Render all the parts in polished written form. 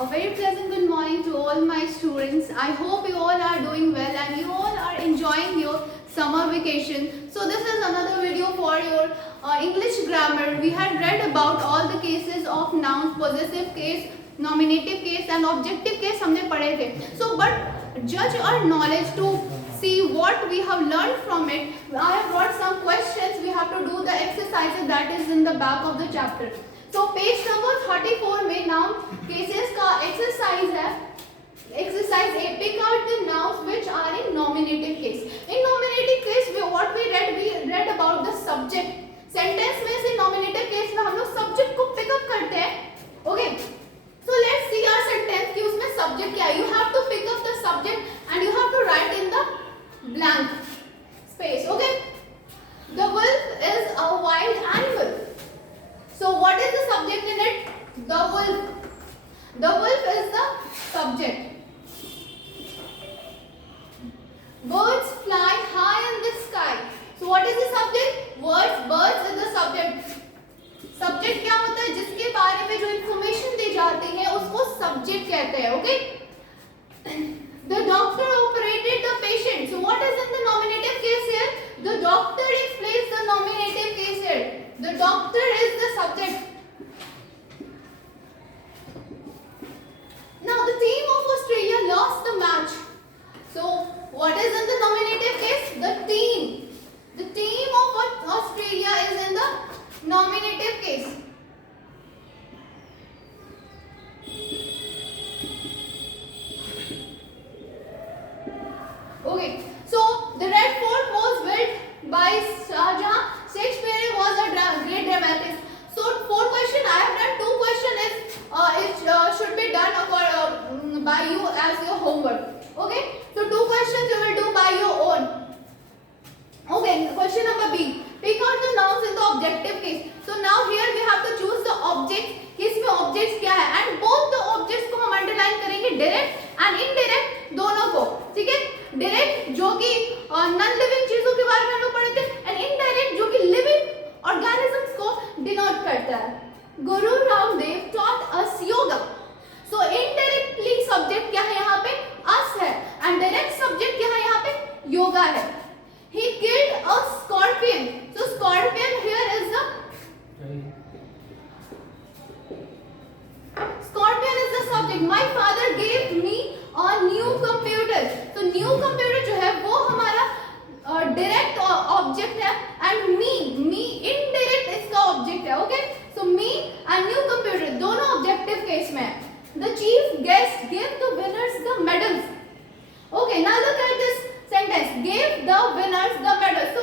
A very pleasant good morning to all my students. I hope you all are doing well and you all are enjoying your summer vacation. So this is another video for your English grammar. We had read about all the cases of nouns, possessive case, nominative case and objective case हमने पढ़े थे. So but judge our knowledge to see what we have learned from it. I have brought some questions. We have to do the exercises that is in the back of the chapter. तो page number 34 में noun cases का exercise है. Exercise A, pick out the nouns which are in nominative case. In nominative case में what we read about the subject. Sentence में से nominative case में हम लोग सब्जेक्ट को पिकअप करते हैं. Okay, so let's see our sentence कि उसमें सब्जेक्ट क्या है. You have to pick up the subject and you have to write in the blank space. Okay, the wolf is a wild animal. So what is the subject in it? The wolf. The wolf is the subject. Birds fly high in the sky. So what is the subject? Birds is the subject. Subject क्या होता है? जिसके बारे में जो information दी जाती है उसको subject कहते हैं. Okay? The doctor operated the patient. So what is in the nominative case here? The doctor explains the nominative case here. The doctor is the subject. Now the team of Australia lost the match. So what is in the nominative case? The team. The team of Australia is in the nominative case. Okay. So the Red Fort was built by Shahjahan. Shakespeare was a great dramatist. So 4 question I have done. 2 question is should be done by you as your homework. Okay. So 2 questions you will do by your own. Okay. Question number B. Pick out the nouns in the objective case. So now here we have to choose the object. इसमें objects क्या है? And both the objects को हम underline करेंगे direct and indirect दोनों को. ठीक है? Direct जो कि नॉन लिविंग चीजों के बारे में हम लोग पढ़े थे एंड इनडायरेक्ट जो कि लिविंग ऑर्गेनिजम्स को डिनोट करता है. गुरु Ramdev taught us yoga. So indirectly subject क्या है यहाँ पे? us है एंड डायरेक्ट सब्जेक्ट क्या है यहाँ पे? योगा है. He killed a scorpion. So scorpion here is the subject. My father gave me a new computer. तो न्यू कंप्यूटर जो है वो हमारा डायरेक्ट ऑब्जेक्ट है एंड मी इनडायरेक्ट इसका ऑब्जेक्ट है. Okay, so me and new computer दोनों objective case में है. The chief guest give the winners the medals. Okay, now look at this sentence. Give the winners the medals. So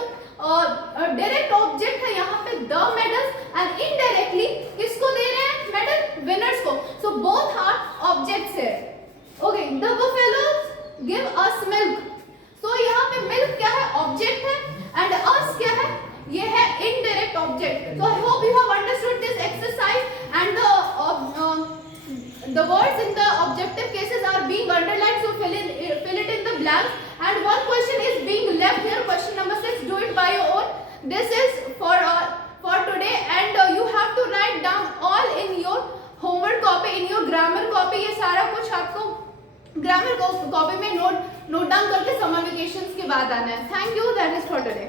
direct object है यहाँ पे the medals and indirectly किसको दे रहे हैं medal? Winners को. सो बोथ आर ऑब्जेक्ट्स है. Okay, the buffaloes give us milk. So यहाँ पे milk क्या है? ऑब्जेक्ट है and us क्या है? ये है indirect object. So I hope you have understood this exercise and the words in the objective cases are being underlined. So fill it in the blanks. And one question is being left here. Question number 6. Do it by your own. This is for today and you have to write down all in your homework copy, in your grammar copy. ये सारा कुछ आपको grammar copy में note down करके summer vacations के बाद आना है. Thank you. That is for today.